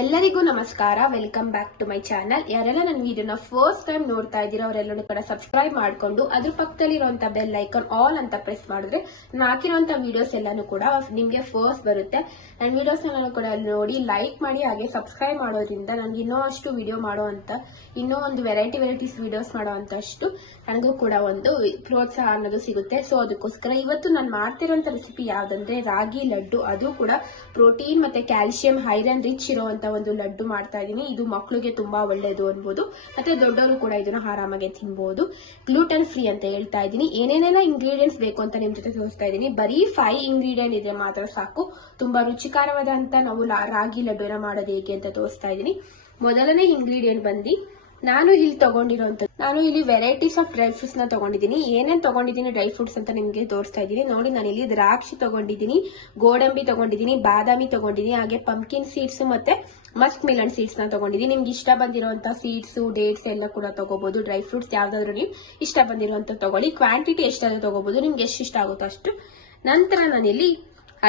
ಎಲ್ಲರಿಗೂ ನಮಸ್ಕಾರ. Welcome back to my channel. ಯಾರೆಲ್ಲ ನನ್ನ ವಿಡಿಯೋನ ಫಸ್ಟ್ ಟೈಮ್ ನೋಡ್ತಾ ಇದ್ದೀರಾ ಅವರೆಲ್ಲರೂ ಕೂಡ ಸಬ್ಸ್ಕ್ರೈಬ್ ಮಾಡ್ಕೊಂಡು ಅದ್ರ ಪಕ್ಕದಲ್ಲಿರುವಂತ ಬೆಲ್ ಐಕಾನ್ ಆಲ್ ಅಂತ ಪ್ರೆಸ್ ಮಾಡಿದ್ರೆ ನಾನು ಹಾಕಿರುವಂತ ವಿಡಿಯೋಸ್ ಎಲ್ಲಾನು ಕೂಡ ನಿಮ್ಗೆ ಫಸ್ಟ್ ಬರುತ್ತೆ. ನನ್ನ ವಿಡಿಯೋಸ್ ಎಲ್ಲಾನು ಕೂಡ ನೋಡಿ ಲೈಕ್ ಮಾಡಿ, ಹಾಗೆ ಸಬ್ಸ್ಕ್ರೈಬ್ ಮಾಡೋದ್ರಿಂದ ನನಗೆ ಇನ್ನೂ ಅಷ್ಟು ವಿಡಿಯೋ ಮಾಡುವಂತ ಇನ್ನೂ ಒಂದು ವೆರೈಟೀಸ್ ವಿಡಿಯೋಸ್ ಮಾಡುವಂತಷ್ಟು ನನಗೂ ಕೂಡ ಒಂದು ಪ್ರೋತ್ಸಾಹ ಅನ್ನೋದು ಸಿಗುತ್ತೆ. ಸೊ ಅದಕ್ಕೋಸ್ಕರ ಇವತ್ತು ನಾನು ಮಾಡ್ತಿರೋಂತ ರೆಸಿಪಿ ಯಾವ್ದಂದ್ರೆ ರಾಗಿ ಲಡ್ಡು. ಅದು ಕೂಡ ಪ್ರೋಟೀನ್ ಮತ್ತೆ ಕ್ಯಾಲ್ಸಿಯಂ ಐರನ್ ರಿಚ್ ಇರುವಂತ ಒಂದು ಲಡ್ಡು ಮಾಡ್ತಾ ಇದೀನಿ. ಇದು ಮಕ್ಕಳಿಗೆ ತುಂಬಾ ಒಳ್ಳೇದು ಅನ್ಬೋದು, ಮತ್ತೆ ದೊಡ್ಡವರು ಕೂಡ ಇದನ್ನ ಆರಾಮಾಗಿ ತಿನ್ಬಹುದು. ಗ್ಲೂಟನ್ ಫ್ರೀ ಅಂತ ಹೇಳ್ತಾ ಇದೀನಿ. ಏನೇನೆಲ್ಲ ಇಂಗ್ರೀಡಿಯೆಂಟ್ಸ್ ಬೇಕು ಅಂತ ನಿಮ್ ಜೊತೆ ತೋರಿಸ್ತಾ ಇದೀನಿ. ಬರೀ 5 ಇಂಗ್ರೀಡಿಯೆಂಟ್ ಇದ್ರೆ ಮಾತ್ರ ಸಾಕು. ತುಂಬಾ ರುಚಿಕರವಾದಂತ ನಾವು ರಾಗಿ ಲಡ್ಡುನ ಮಾಡೋದು ಹೇಗೆ ಅಂತ ತೋರಿಸ್ತಾ ಇದೀನಿ. ಮೊದಲನೇ ಇಂಗ್ರೀಡಿಯೆಂಟ್ ಬಂದು ನಾನು ಇಲ್ಲಿ ವೆರೈಟೀಸ್ ಆಫ್ ಡ್ರೈ ಫ್ರೂಟ್ಸ್ ನ ತಗೊಂಡಿದ್ದೀನಿ. ಏನೇನ್ ತಗೊಂಡಿದ್ದೀನಿ ಡ್ರೈ ಫ್ರೂಟ್ಸ್ ಅಂತ ನಿಮ್ಗೆ ತೋರಿಸ್ತಾ ಇದ್ದೀನಿ ನೋಡಿ. ನಾನು ಇಲ್ಲಿ ದ್ರಾಕ್ಷಿ ತಗೊಂಡಿದ್ದೀನಿ, ಗೋಡಂಬಿ ತಗೊಂಡಿದ್ದೀನಿ, ಬಾದಾಮಿ ತಗೊಂಡಿದ್ದೀನಿ, ಹಾಗೆ ಪಂಪ್ಕಿನ್ ಸೀಡ್ಸ್ ಮತ್ತೆ ಮಸ್ಕ್ ಮಿಲನ್ ಸೀಡ್ಸ್ ನ ತಗೊಂಡಿದ್ದೀನಿ. ನಿಮ್ಗೆ ಇಷ್ಟ ಬಂದಿರುವಂತ ಸೀಡ್ಸ್, ಡೇಟ್ಸ್ ಎಲ್ಲ ಕೂಡ ತಗೋಬಹುದು. ಡ್ರೈ ಫ್ರೂಟ್ಸ್ ಯಾವ್ದಾದ್ರು ನೀವು ಇಷ್ಟ ಬಂದಿರುವಂತ ತಗೊಳ್ಳಿ. ಕ್ವಾಂಟಿಟಿ ಎಷ್ಟಾದ್ರೂ ತಗೋಬಹುದು, ನಿಮ್ಗೆ ಎಷ್ಟು ಇಷ್ಟ ಆಗುತ್ತೋ ಅಷ್ಟು. ನಂತರ ನಾನಿಲ್ಲಿ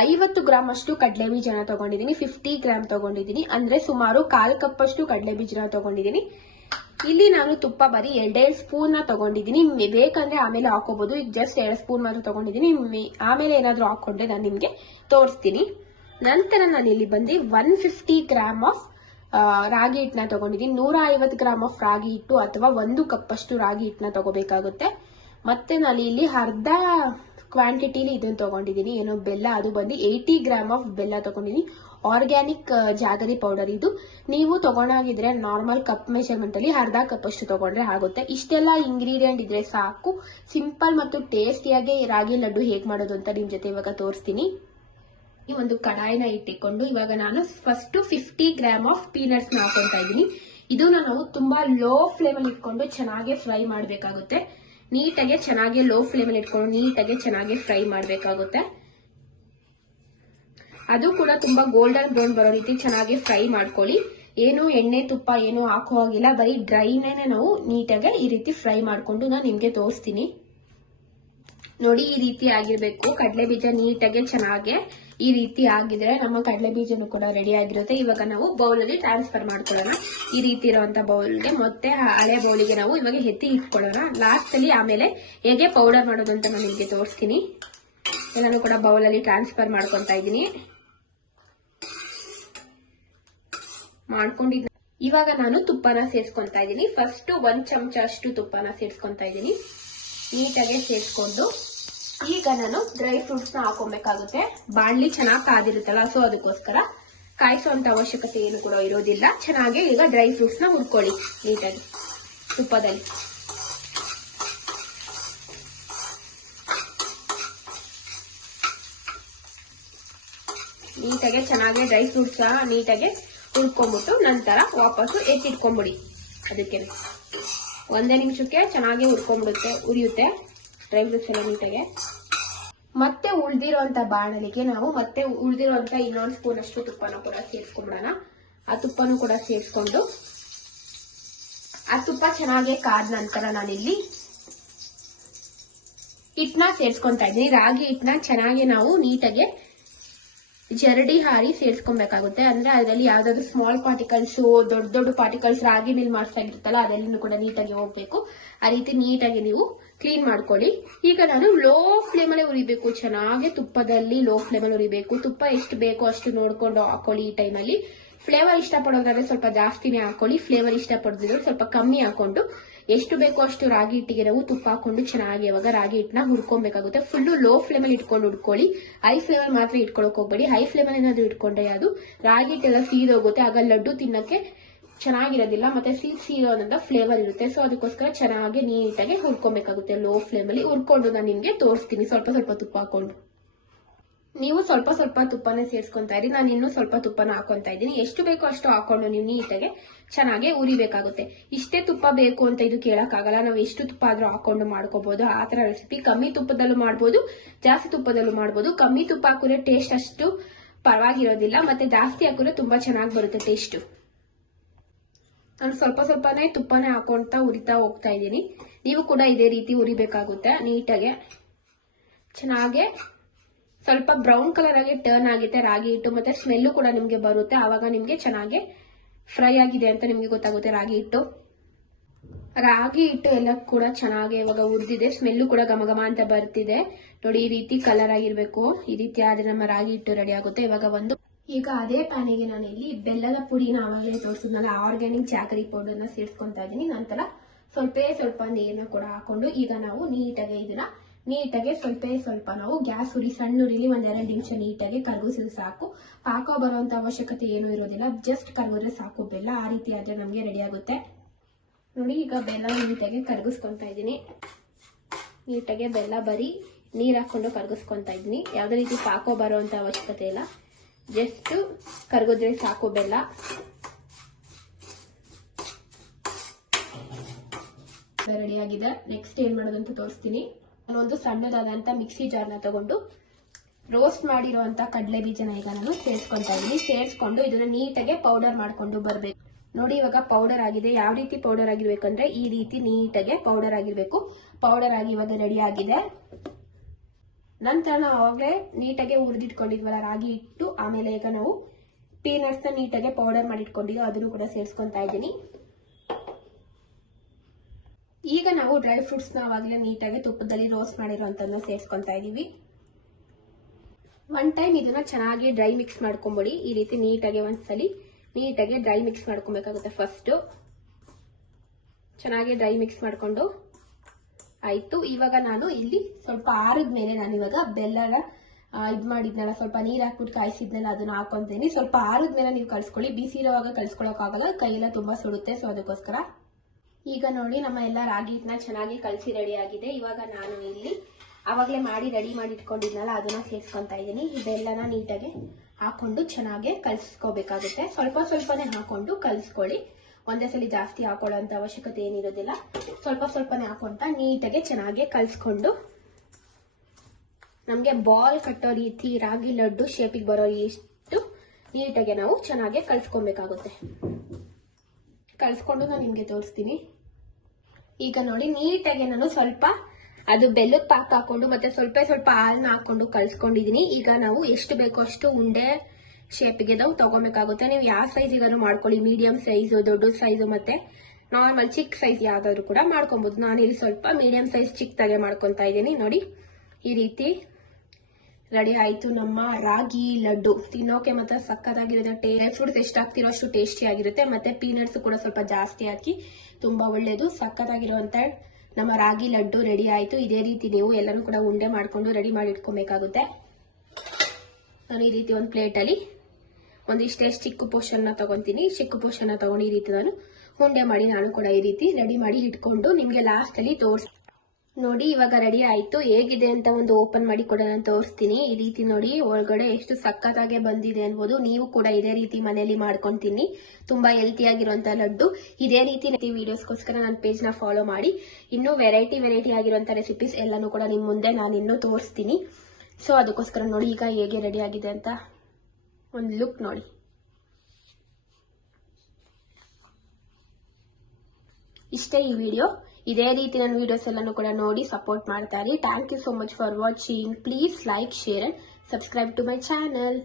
50 ಗ್ರಾಮ್ ಅಷ್ಟು ಕಡಲೆ ಬೀಜನ ತಗೊಂಡಿದ್ದೀನಿ. 50 ಗ್ರಾಮ್ ತಗೊಂಡಿದ್ದೀನಿ, ಅಂದ್ರೆ ಸುಮಾರು 1/4 ಕಪ್ ಅಷ್ಟು ಕಡಲೆ ಬೀಜನ ತಗೊಂಡಿದ್ದೀನಿ. ಇಲ್ಲಿ ನಾನು ತುಪ್ಪ ಬರೀ 2 ಸ್ಪೂನ್ ನ ತಗೊಂಡಿದ್ದೀನಿ. ಬೇಕಂದ್ರೆ ಆಮೇಲೆ ಹಾಕೋಬಹುದು. ಈಗ ಜಸ್ಟ್ 2 ಸ್ಪೂನ್ ಮಾತ್ರ ತಗೊಂಡಿದ್ದೀನಿ. ಆಮೇಲೆ ಏನಾದ್ರೂ ಹಾಕೊಂಡ್ರೆ ನಾನು ನಿಮ್ಗೆ ತೋರಿಸ್ತೀನಿ. ನಂತರ ನಾನು ಇಲ್ಲಿ ಬಂದು 150 ಗ್ರಾಮ್ ಆಫ್ ರಾಗಿ ಹಿಟ್ಟನ್ನ ತಗೊಂಡಿದ್ದೀನಿ. 150 ಗ್ರಾಮ್ ಆಫ್ ರಾಗಿ ಹಿಟ್ಟು ಅಥವಾ 1 ಕಪ್ ಅಷ್ಟು ರಾಗಿ ಹಿಟ್ಟನ್ನ ತಗೋಬೇಕಾಗುತ್ತೆ. ಮತ್ತೆ ನಾನು ಇಲ್ಲಿ ಅರ್ಧ ಕ್ವಾಂಟಿಟಿಲಿ ಇದನ್ನ ತಗೊಂಡಿದ್ದೀನಿ, ಏನೋ ಬೆಲ್ಲ. ಅದು ಬಂದು 80 ಗ್ರಾಮ್ ಆಫ್ ಬೆಲ್ಲ ತಗೊಂಡಿದ್ದೀನಿ. ಆರ್ಗ್ಯಾನಿಕ್ ಜಾಗರಿ ಪೌಡರ್ ಇದು. ನೀವು ತಗೊಂಡಾಗಿದ್ರೆ ನಾರ್ಮಲ್ ಕಪ್ ಮೆಷರ್ಮೆಂಟ್ ಅಲ್ಲಿ ಅರ್ಧ ಕಪ್ ಅಷ್ಟು ತಗೊಂಡ್ರೆ ಆಗುತ್ತೆ. ಇಷ್ಟೆಲ್ಲ ಇಂಗ್ರೀಡಿಯೆಂಟ್ ಇದ್ರೆ ಸಾಕು. ಸಿಂಪಲ್ ಮತ್ತು ಟೇಸ್ಟಿಯಾಗಿ ರಾಗಿ ಲಡ್ಡು ಹೇಗ್ ಮಾಡೋದು ಅಂತ ನಿಮ್ ಜೊತೆ ಇವಾಗ ತೋರಿಸ್ತೀನಿ. ಈ ಒಂದು ಕಡಾಯಿನ ಇಟ್ಟಿಕೊಂಡು ಇವಾಗ ನಾನು ಫಸ್ಟ್ 50 ಗ್ರಾಮ್ ಆಫ್ ಪೀನಟ್ಸ್ ನ ಹಾಕೊಂತಾ ಇದ್ದೀನಿ. ಇದನ್ನ ನಾವು ತುಂಬಾ ಲೋ ಫ್ಲೇಮ್ ಅಲ್ಲಿ ಇಟ್ಕೊಂಡು ಚೆನ್ನಾಗಿ ಫ್ರೈ ಮಾಡಬೇಕಾಗುತ್ತೆ. ನೀಟಾಗಿ ಚೆನ್ನಾಗಿ ಲೋ ಫ್ಲೇಮ್ ಅಲ್ಲಿ ಇಟ್ಕೊಂಡು ನೀಟಾಗಿ ಚೆನ್ನಾಗಿ ಫ್ರೈ ಮಾಡಬೇಕಾಗುತ್ತೆ. ಅದು ಕೂಡ ತುಂಬಾ ಗೋಲ್ಡನ್ ಬ್ರೌನ್ ಬರೋ ರೀತಿ ಚೆನ್ನಾಗಿ ಫ್ರೈ ಮಾಡ್ಕೊಳ್ಳಿ. ಏನು ಎಣ್ಣೆ ತುಪ್ಪ ಏನು ಹಾಕೋ ಹೋಗಿಲ್ಲ, ಬರೀ ಡ್ರೈನೇ ನಾವು ನೀಟಾಗಿ ಈ ರೀತಿ ಫ್ರೈ ಮಾಡ್ಕೊಂಡು ನಾನು ನಿಮ್ಗೆ ತೋರಿಸ್ತೀನಿ ನೋಡಿ. ಈ ರೀತಿ ಆಗಿರ್ಬೇಕು. ಕಡಲೆ ಬೀಜ ನೀಟಾಗಿ ಚೆನ್ನಾಗಿ ಈ ರೀತಿ ಆಗಿದ್ರೆ ನಮ್ಮ ಕಡಲೆ ಬೀಜನು ಕೂಡ ರೆಡಿ ಆಗಿರುತ್ತೆ. ಇವಾಗ ನಾವು ಬೌಲ್ ಅಲ್ಲಿ ಟ್ರಾನ್ಸ್ಫರ್ ಮಾಡ್ಕೊಳ್ಳೋಣ. ಈ ರೀತಿ ಇರುವಂತ ಬೌಲ್ಗೆ ಮತ್ತೆ ಹಳೆ ಬೌಲಿಗೆ ನಾವು ಇವಾಗ ಎತ್ತಿ ಇಟ್ಕೊಳ್ಳೋಣ. ಲಾಸ್ಟ್ ಅಲ್ಲಿ ಆಮೇಲೆ ಹೇಗೆ ಪೌಡರ್ ಮಾಡೋದು ಅಂತ ನಾನು ನಿಮಗೆ ತೋರಿಸ್ತೀನಿ. ಎಲ್ಲಾನು ಕೂಡ ಬೌಲ್ ಅಲ್ಲಿ ಟ್ರಾನ್ಸ್ಫರ್ ಮಾಡ್ಕೊತಾ ಇದ್ದೀನಿ. ಮಾಡ್ಕೊಂಡಿದ್ದೀನಿ. ಇವಾಗ ನಾನು ತುಪ್ಪನ ಸೇರ್ಸ್ಕೊಂತಾ ಇದ್ದೀನಿ. ಫಸ್ಟ್ 1 ಚಮಚ ಅಷ್ಟು ತುಪ್ಪನ ಸೇರ್ಸ್ಕೊಂತಾ ಇದ್ದೀನಿ. ನೀಟಾಗಿ ಸೇರ್ಸ್ಕೊಂಡು ಈಗ ನಾನು ಡ್ರೈ ಫ್ರೂಟ್ಸ್ ನ ಹಾಕೊಬೇಕಾಗುತ್ತೆ. ಬಾಣ್ಲಿ ಚೆನ್ನಾಗಿ ಕಾದಿರುತ್ತಲ್ಲ, ಸೊ ಅದಕ್ಕೋಸ್ಕರ ಕಾಯಿಸುವಂತ ಅವಶ್ಯಕತೆ ಏನು ಕೂಡ ಇರೋದಿಲ್ಲ. ಚೆನ್ನಾಗಿ ಈಗ ಡ್ರೈ ಫ್ರೂಟ್ಸ್ ನ ಹುರ್ಕೊಳ್ಳಿ ನೀಟಾಗಿ ತುಪ್ಪದಲ್ಲಿ. ನೀಟಾಗಿ ಚೆನ್ನಾಗಿ ಡ್ರೈ ಫ್ರೂಟ್ಸ್ ನೀಟಾಗಿ ಹುರ್ಕೊಂಡ್ಬಿಟ್ಟು ನಂತರ ವಾಪಸ್ಸು ಎತ್ತಿಟ್ಕೊಂಡ್ಬಿಡಿ. ಅದಕ್ಕೆ 1 ನಿಮಿಷಕ್ಕೆ ಚೆನ್ನಾಗಿ ಉರಿಯುತ್ತೆ ಡ್ರೈ ಫ್ರೂಟ್ಸ್ ಎಲ್ಲ ನೀಟಾಗಿ. ಮತ್ತೆ ಉಳಿದಿರುವಂತ ಬಾಣಲಿಗೆ ನಾವು ಮತ್ತೆ ಉಳಿದಿರುವಂತ ಇನ್ನೊಂದು ಸ್ಪೂನ್ ಅಷ್ಟು ತುಪ್ಪನ ಕೂಡ ಸೇರಿಸ್ಕೊಂಡ್ಬಿಡೋಣ. ಆ ತುಪ್ಪನೂ ಕೂಡ ಸೇರಿಸ್ಕೊಂಡು ಆ ತುಪ್ಪ ಚೆನ್ನಾಗಿ ಕಾದ ನಂತರ ನಾನಿಲ್ಲಿ ಹಿಟ್ಟನ್ನ ಸೇರಿಸ್ಕೊಂತಾ ಇದ್ದೀನಿ. ರಾಗಿ ಹಿಟ್ಟನ್ನ ಚೆನ್ನಾಗಿ ನಾವು ನೀಟಾಗಿ ಜರಡಿ ಹಾರಿ ಸೇರಿಸ್ಕೊಬೇಕಾಗುತ್ತೆ. ಅಂದ್ರೆ ಅದರಲ್ಲಿ ಯಾವ್ದಾದ್ರು ಸ್ಮಾಲ್ ಪಾರ್ಟಿಕಲ್ಸ್, ದೊಡ್ಡ ಪಾರ್ಟಿಕಲ್ಸ್ ರಾಗಿ ಮಿಲ್ ಮಾಡಿಸ್ತಾಗಿರುತ್ತಲ್ಲ ಅದೆಲ್ಲೂ ಕೂಡ ನೀಟಾಗಿ ಹೋಗ್ಬೇಕು. ಆ ರೀತಿ ನೀಟಾಗಿ ನೀವು ಕ್ಲೀನ್ ಮಾಡ್ಕೊಳ್ಳಿ. ಈಗ ನಾನು ಲೋ ಫ್ಲೇಮ್ ಅಲ್ಲಿ ಉರಿಬೇಕು. ಚೆನ್ನಾಗಿ ತುಪ್ಪದಲ್ಲಿ ಲೋ ಫ್ಲೇಮ್ ಅಲ್ಲಿ ಉರಿಬೇಕು. ತುಪ್ಪ ಎಷ್ಟು ಬೇಕೋ ಅಷ್ಟು ನೋಡ್ಕೊಂಡು ಹಾಕೊಳ್ಳಿ. ಈ ಟೈಮಲ್ಲಿ ಫ್ಲೇವರ್ ಇಷ್ಟಪಡೋದಾದ್ರೆ ಸ್ವಲ್ಪ ಜಾಸ್ತಿನೇ ಹಾಕೊಳ್ಳಿ. ಫ್ಲೇವರ್ ಇಷ್ಟಪಡೋದಿದ್ರೆ ಸ್ವಲ್ಪ ಕಮ್ಮಿ ಹಾಕೊಂಡು ಎಷ್ಟು ಬೇಕೋ ಅಷ್ಟು ರಾಗಿ ಹಿಟ್ಟಿಗೆ ನಾವು ತುಪ್ಪ ಹಾಕೊಂಡು ಚೆನ್ನಾಗಿ ಇವಾಗ ರಾಗಿ ಹಿಟ್ಟನ್ನ ಹುರ್ಕೊಬೇಕಾಗುತ್ತೆ. ಫುಲ್ಲು ಲೋ ಫ್ಲೇಮ್ ಅಲ್ಲಿ ಇಟ್ಕೊಂಡು ಹುಡ್ಕೊಳ್ಳಿ. ಹೈ ಫ್ಲೇಮ್ ಅಲ್ಲಿ ಮಾತ್ರ ಇಟ್ಕೊಳಕ್ ಹೋಗ್ಬೇಡಿ. ಹೈ ಫ್ಲೇಮ್ ಅಲ್ಲಿ ಏನಾದ್ರು ಇಟ್ಕೊಂಡ್ರೆ ಅದು ರಾಗಿ ಹಿಟ್ಟೆಲ್ಲ ಸೀದೋಗುತ್ತೆ. ಆಗ ಲಡ್ಡು ತಿನ್ನಕ್ಕೆ ಚೆನ್ನಾಗಿರೋದಿಲ್ಲ, ಮತ್ತೆ ಸೀದೋದಂತ ಫ್ಲೇವರ್ ಇರುತ್ತೆ. ಸೊ ಅದಕ್ಕೋಸ್ಕರ ಚೆನ್ನಾಗಿ ನೀಟಾಗಿ ಹುರ್ಕೊಬೇಕಾಗುತ್ತೆ. ಲೋ ಫ್ಲೇಮ್ ಅಲ್ಲಿ ಹುರ್ಕೊಂಡು ನಾನು ನಿಮ್ಗೆ ತೋರಿಸ್ತೀನಿ. ಸ್ವಲ್ಪ ತುಪ್ಪ ಹಾಕೊಂಡು ನೀವು ಸ್ವಲ್ಪ ತುಪ್ಪನೇ ಸೇರಿಸ್ಕೊಂತಾ ಇರಿ. ನಾನು ಇನ್ನೂ ಸ್ವಲ್ಪ ತುಪ್ಪನ ಹಾಕೊಂತಾ ಇದ್ದೀನಿ. ಎಷ್ಟು ಬೇಕೋ ಅಷ್ಟು ಹಾಕೊಂಡು ನೀವು ನೀಟಾಗಿ ಚೆನ್ನಾಗಿ ಉರಿಬೇಕಾಗುತ್ತೆ. ಇಷ್ಟೇ ತುಪ್ಪ ಬೇಕು ಅಂತ ಇದು ಕೇಳಕ್ಕಾಗಲ್ಲ. ನಾವು ಎಷ್ಟು ತುಪ್ಪ ಆದ್ರೂ ಹಾಕೊಂಡು ಮಾಡ್ಕೋಬಹುದು. ಆ ತರ ರೆಸಿಪಿ ಕಮ್ಮಿ ತುಪ್ಪದಲ್ಲೂ ಮಾಡ್ಬೋದು, ಜಾಸ್ತಿ ತುಪ್ಪದಲ್ಲೂ ಮಾಡ್ಬೋದು. ಕಮ್ಮಿ ತುಪ್ಪ ಹಾಕಿದ್ರೆ ಟೇಸ್ಟ್ ಅಷ್ಟು ಪರವಾಗಿರೋದಿಲ್ಲ, ಮತ್ತೆ ಜಾಸ್ತಿ ಹಾಕಿದ್ರೆ ತುಂಬಾ ಚೆನ್ನಾಗಿ ಬರುತ್ತೆ ಟೇಸ್ಟ್. ನಾನು ಸ್ವಲ್ಪನೇ ತುಪ್ಪನೇ ಹಾಕೊಂತ ಉರಿತಾ ಹೋಗ್ತಾ ಇದ್ದೀನಿ. ನೀವು ಕೂಡ ಇದೇ ರೀತಿ ಉರಿಬೇಕಾಗುತ್ತೆ. ನೀಟಾಗೆ ಚೆನ್ನಾಗೆ ಸ್ವಲ್ಪ ಬ್ರೌನ್ ಕಲರ್ ಆಗಿ ಟರ್ನ್ ಆಗುತ್ತೆ ರಾಗಿ ಹಿಟ್ಟು, ಮತ್ತೆ ಸ್ಮೆಲ್ಲು ಕೂಡ ನಿಮ್ಗೆ ಬರುತ್ತೆ. ಆವಾಗ ನಿಮ್ಗೆ ಚೆನ್ನಾಗಿ ಫ್ರೈ ಆಗಿದೆ ಅಂತ ನಿಮ್ಗೆ ಗೊತ್ತಾಗುತ್ತೆ. ರಾಗಿ ಹಿಟ್ಟು ಎಲ್ಲ ಕೂಡ ಚೆನ್ನಾಗಿ ಇವಾಗ ಹುರಿದಿದೆ. ಸ್ಮೆಲ್ಲು ಕೂಡ ಘಮ ಘಮ ಅಂತ ಬರ್ತಿದೆ ನೋಡಿ. ಈ ರೀತಿ ಕಲರ್ ಆಗಿರ್ಬೇಕು. ಈ ರೀತಿ ಆದ್ರೆ ನಮ್ಮ ರಾಗಿ ಹಿಟ್ಟು ರೆಡಿ ಆಗುತ್ತೆ. ಈಗ ಅದೇ ಪ್ಯಾನಿಗೆ ನಾನು ಇಲ್ಲಿ ಬೆಲ್ಲದ ಪುಡಿನ ಆವಾಗಲೇ ತೋರಿಸಿದ್ನಲ್ಲ, ಆರ್ಗ್ಯಾನಿಕ್ ಜಾಗರಿ ಪೌಡರ್ನ ಸೇರಿಸ್ಕೊಂತಾ ಇದ್ದೀನಿ. ನಂತರ ಸ್ವಲ್ಪ ನೀರನ್ನ ಕೂಡ ಹಾಕೊಂಡು ಈಗ ನಾವು ನೀಟಾಗಿ ಸ್ವಲ್ಪ ನಾವು ಗ್ಯಾಸ್ ಸಣ್ಣ ಉರಿಲಿ 1-2 ನಿಮಿಷ ನೀಟಾಗಿ ಕರಗಿಸಿದ್ರೆ ಸಾಕು. ಪಾಕ ಬರುವಂತ ಅವಶ್ಯಕತೆ ಏನೂ ಇರೋದಿಲ್ಲ, ಜಸ್ಟ್ ಕರಗಿದ್ರೆ ಸಾಕು ಬೆಲ್ಲ. ಆ ರೀತಿ ಆದ್ರೆ ನಮ್ಗೆ ರೆಡಿ ಆಗುತ್ತೆ ನೋಡಿ. ಈಗ ಬೆಲ್ಲ ನೀಟಾಗಿ ಕರಗಿಸ್ಕೊಂತಾ ಇದ್ದೀನಿ. ನೀಟಾಗಿ ಬೆಲ್ಲ ಬರೀ ನೀರ್ ಹಾಕೊಂಡು ಕರಗಿಸ್ಕೊಂತಾ ಇದ್ದೀನಿ. ಯಾವ್ದೇ ರೀತಿ ಪಾಕ ಬರುವಂತ ಅವಶ್ಯಕತೆ ಇಲ್ಲ, ಜಸ್ಟ್ ಕರಗಿದ್ರೆ ಸಾಕು ಬೆಲ್ಲ. ರೆಡಿ ಆಗಿದೆ. ನೆಕ್ಸ್ಟ್ ಏನ್ ಮಾಡೋದು ಅಂತ ತೋರಿಸ್ತೀನಿ. ನಾನೊಂದು ಸಣ್ಣದಾದಂತ ಮಿಕ್ಸಿ ಜಾರ್ನ ತಗೊಂಡು ರೋಸ್ಟ್ ಮಾಡಿರುವಂತ ಕಡಲೆ ಬೀಜನ ಈಗ ನಾನು ಸೇರಿಸ್ಕೊಂತಾ ಇದ್ದೀನಿ. ಸೇರಿಸ್ಕೊಂಡು ಇದನ್ನ ನೀಟಾಗಿ ಪೌಡರ್ ಮಾಡ್ಕೊಂಡು ಬರ್ಬೇಕು ನೋಡಿ. ಇವಾಗ ಪೌಡರ್ ಆಗಿದೆ. ಯಾವ ರೀತಿ ಪೌಡರ್ ಆಗಿರ್ಬೇಕಂದ್ರೆ ಈ ರೀತಿ ನೀಟಾಗಿ ಪೌಡರ್ ಆಗಿರ್ಬೇಕು. ಪೌಡರ್ ಆಗಿ ಇವಾಗ ರೆಡಿ ಆಗಿದೆ. ನಂತರ ನಾವು ಅವಾಗಲೇ ನೀಟಾಗಿ ಹುರಿದಿಟ್ಕೊಂಡಿದ್ವಲ್ಲ ರಾಗಿ ಹಿಟ್ಟು, ಆಮೇಲೆ ಈಗ ನಾವು ಪೀನಟ್ಸ್ ನ ನೀಟಾಗಿ ಪೌಡರ್ ಮಾಡಿಟ್ಕೊಂಡಿದ್ದು ಅದನ್ನು ಕೂಡ ಸೇರಿಸ್ಕೊಂತಾ ಇದ್ದೀನಿ. ಈಗ ನಾವು ಡ್ರೈ ಫ್ರೂಟ್ಸ್ ನ ಅವಾಗಲೇ ನೀಟಾಗಿ ತುಪ್ಪದಲ್ಲಿ ರೋಸ್ಟ್ ಮಾಡಿರುವಂತದನ್ನ ಸೇರಿಸ್ಕೊಂತಾ ಇದೀವಿ. ಒನ್ ಟೈಮ್ ಇದನ್ನ ಚೆನ್ನಾಗಿ ಡ್ರೈ ಮಿಕ್ಸ್ ಮಾಡ್ಕೊಂಬಿಡಿ. ಈ ರೀತಿ ನೀಟಾಗಿ ಒಂದ್ಸಲಿ ನೀಟಾಗಿ ಡ್ರೈ ಮಿಕ್ಸ್ ಮಾಡ್ಕೊಬೇಕಾಗುತ್ತೆ. ಫಸ್ಟ್ ಚೆನ್ನಾಗಿ ಡ್ರೈ ಮಿಕ್ಸ್ ಮಾಡ್ಕೊಂಡು ಆಯ್ತು. ಇವಾಗ ನಾನು ಇಲ್ಲಿ ಸ್ವಲ್ಪ ಆರಿದ್ಮೇಲೆ ನಾನು ಇವಾಗ ಬೆಲ್ಲನ ಮಾಡಿದ್ನಲ್ಲ, ಸ್ವಲ್ಪ ನೀರ್ ಹಾಕ್ಬಿಟ್ಟು ಕಾಯಿಸಿದ್ನಲ್ಲ, ಅದನ್ನ ಹಾಕೊಂತೀನಿ. ಸ್ವಲ್ಪ ಆರಿದ್ಮೇಲೆ ನೀವು ಕಳ್ಸ್ಕೊಳ್ಳಿ. ಬಿಸಿ ಇರುವಾಗ ಕಳ್ಸ್ಕೊಳಕ್ಕಾಗಲ್ಲ, ಕೈಯೆಲ್ಲ ತುಂಬಾ ಸುಡುತ್ತೆ. ಸೊ ಅದಕ್ಕೋಸ್ಕರ ಈಗ ನೋಡಿ ನಮ್ಮ ಎಲ್ಲ ರಾಗಿ ಹಿಟ್ಟನ್ನ ಚೆನ್ನಾಗಿ ಕಲಸಿ ರೆಡಿ ಆಗಿದೆ. ಇವಾಗ ನಾನು ಇಲ್ಲಿ ಅವಾಗಲೇ ರೆಡಿ ಮಾಡಿ ಇಟ್ಕೊಂಡಿದ್ನಲ್ಲ ಅದನ್ನ ಸೇರಿಸ್ಕೊಂತಾ ಇದ್ದೀನಿ. ಈ ಬೆಲ್ಲನ ನೀಟಾಗಿ ಹಾಕೊಂಡು ಚೆನ್ನಾಗಿ ಕಲ್ಸ್ಕೋಬೇಕಾಗುತ್ತೆ. ಸ್ವಲ್ಪನೇ ಹಾಕೊಂಡು ಕಲ್ಸ್ಕೊಳ್ಳಿ. ಒಂದೇ ಸಲ ಜಾಸ್ತಿ ಹಾಕೊಳ್ಳೋಂತ ಅವಶ್ಯಕತೆ ಏನಿರೋದಿಲ್ಲ. ಸ್ವಲ್ಪನೇ ಹಾಕೊಂತ ನೀಟಾಗಿ ಚೆನ್ನಾಗಿ ಕಲ್ಸ್ಕೊಂಡು ನಮ್ಗೆ ಬಾಲ್ ಕಟ್ಟೋ ರೀತಿ ರಾಗಿ ಲಡ್ಡು ಶೇಪಿಗೆ ಬರೋ ಇಷ್ಟು ನೀಟಾಗಿ ನಾವು ಚೆನ್ನಾಗಿ ಕಲ್ಸ್ಕೊಬೇಕಾಗುತ್ತೆ. ಕಲ್ಸ್ಕೊಂಡು ನಾನು ನಿಮ್ಗೆ ತೋರಿಸ್ತೀನಿ. ಈಗ ನೋಡಿ ನೀಟಾಗಿ ನಾನು ಸ್ವಲ್ಪ ಅದು ಬೆಲ್ಲದ ಪಾಕ ಹಾಕೊಂಡು ಮತ್ತೆ ಸ್ವಲ್ಪ ಹಾಲನ್ನ ಹಾಕೊಂಡು ಕಲ್ಸ್ಕೊಂಡಿದೀನಿ. ಈಗ ನಾವು ಎಷ್ಟು ಬೇಕೋ ಅಷ್ಟು ಉಂಡೆ ಶೇಪ್ಗೆ ನಾವು ತಗೋಬೇಕಾಗುತ್ತೆ. ನೀವು ಯಾವ ಸೈಜಿಗಾದ್ರು ಮಾಡ್ಕೊಳ್ಳಿ. ಮೀಡಿಯಂ ಸೈಜು, ದೊಡ್ಡ ಸೈಜು ಮತ್ತೆ ನಾರ್ಮಲ್ ಚಿಕ್ಕ ಸೈಜ್ ಯಾವ್ದಾದ್ರು ಕೂಡ ಮಾಡ್ಕೊಬಹುದು. ನಾನು ಇಲ್ಲಿ ಸ್ವಲ್ಪ ಮೀಡಿಯಂ ಸೈಜ್ ಚಿಕ್ಕದಾಗೆ ಮಾಡ್ಕೊಂತಾ ಇದ್ದೀನಿ ನೋಡಿ. ಈ ರೀತಿ ರೆಡಿ ಆಯ್ತು ನಮ್ಮ ರಾಗಿ ಲಡ್ಡು. ತಿನ್ನೋಕೆ ಮತ್ತೆ ಸಕ್ಕತ್ತಾಗಿರುತ್ತೆ. ಡ್ರೈ ಫ್ರೂಟ್ಸ್ ಎಷ್ಟು ಹಾಕ್ತಿರೋ ಅಷ್ಟು ಟೇಸ್ಟಿ ಆಗಿರುತ್ತೆ. ಮತ್ತೆ ಪೀನಟ್ಸ್ ಕೂಡ ಸ್ವಲ್ಪ ಜಾಸ್ತಿ ಹಾಕಿ ತುಂಬಾ ಒಳ್ಳೇದು. ಸಕ್ಕತ್ತಾಗಿರುವಂತ ನಮ್ಮ ರಾಗಿ ಲಡ್ಡು ರೆಡಿ ಆಯ್ತು. ಇದೇ ರೀತಿ ನೀವು ಎಲ್ಲಾನು ಕೂಡ ಉಂಡೆ ಮಾಡ್ಕೊಂಡು ರೆಡಿ ಮಾಡಿ ಇಟ್ಕೊಬೇಕಾಗುತ್ತೆ. ನಾನು ಈ ರೀತಿ ಒಂದು ಪ್ಲೇಟ್ ಅಲ್ಲಿ ಒಂದಿಷ್ಟೇ ಚಿಕ್ಕ ಪೋರ್ಷನ್ ನ ತಗೊಂತೀನಿ. ಚಿಕ್ಕ ಪೋರ್ಷನ್ ನ ತಗೊಂಡು ಈ ರೀತಿ ನಾನು ಉಂಡೆ ಮಾಡಿ ನಾನು ಕೂಡ ಈ ರೀತಿ ರೆಡಿ ಮಾಡಿ ಇಟ್ಕೊಂಡು ನಿಮ್ಗೆ ಲಾಸ್ಟ್ ಅಲ್ಲಿ ನೋಡಿ. ಇವಾಗ ರೆಡಿ ಆಯ್ತು. ಹೇಗಿದೆ ಅಂತ ಒಂದು ಓಪನ್ ಮಾಡಿ ಕೂಡ ನಾನು ತೋರಿಸ್ತೀನಿ. ಈ ರೀತಿ ನೋಡಿ ಒಳಗಡೆ ಎಷ್ಟು ಸಕ್ಕತ್ತಾಗೆ ಬಂದಿದೆ ಅನ್ಬೋದು. ನೀವು ಕೂಡ ಇದೇ ರೀತಿ ಮನೆಯಲ್ಲಿ ಮಾಡ್ಕೊಂತೀನಿ. ತುಂಬಾ ಹೆಲ್ತಿ ಆಗಿರುವಂತ ಲಡ್ಡು. ಇದೇ ರೀತಿ ವಿಡಿಯೋಸ್ಗೋಸ್ಕರ ನನ್ನ ಪೇಜ್ ನ ಫಾಲೋ ಮಾಡಿ. ಇನ್ನೂ ವೆರೈಟಿ ಆಗಿರುವಂತ ರೆಸಿಪೀಸ್ ಎಲ್ಲಾನು ಕೂಡ ನಿಮ್ ಮುಂದೆ ನಾನು ಇನ್ನೂ ತೋರಿಸ್ತೀನಿ. ಸೊ ಅದಕ್ಕೋಸ್ಕರ ನೋಡಿ ಈಗ ಹೇಗೆ ರೆಡಿ ಆಗಿದೆ ಅಂತ ಒಂದು ಲುಕ್ ನೋಡಿ. ಇಷ್ಟೇ ಈ ವಿಡಿಯೋ. ಇದೇ ರೀತಿ ನನ್ನ ವಿಡಿಯೋಸ್ ಎಲ್ಲಾನು ಕೂಡ ನೋಡಿ ಸಪೋರ್ಟ್ ಮಾಡ್ತಾ ಇರಿ. Thank you so much for watching. Please like, share and subscribe to my channel.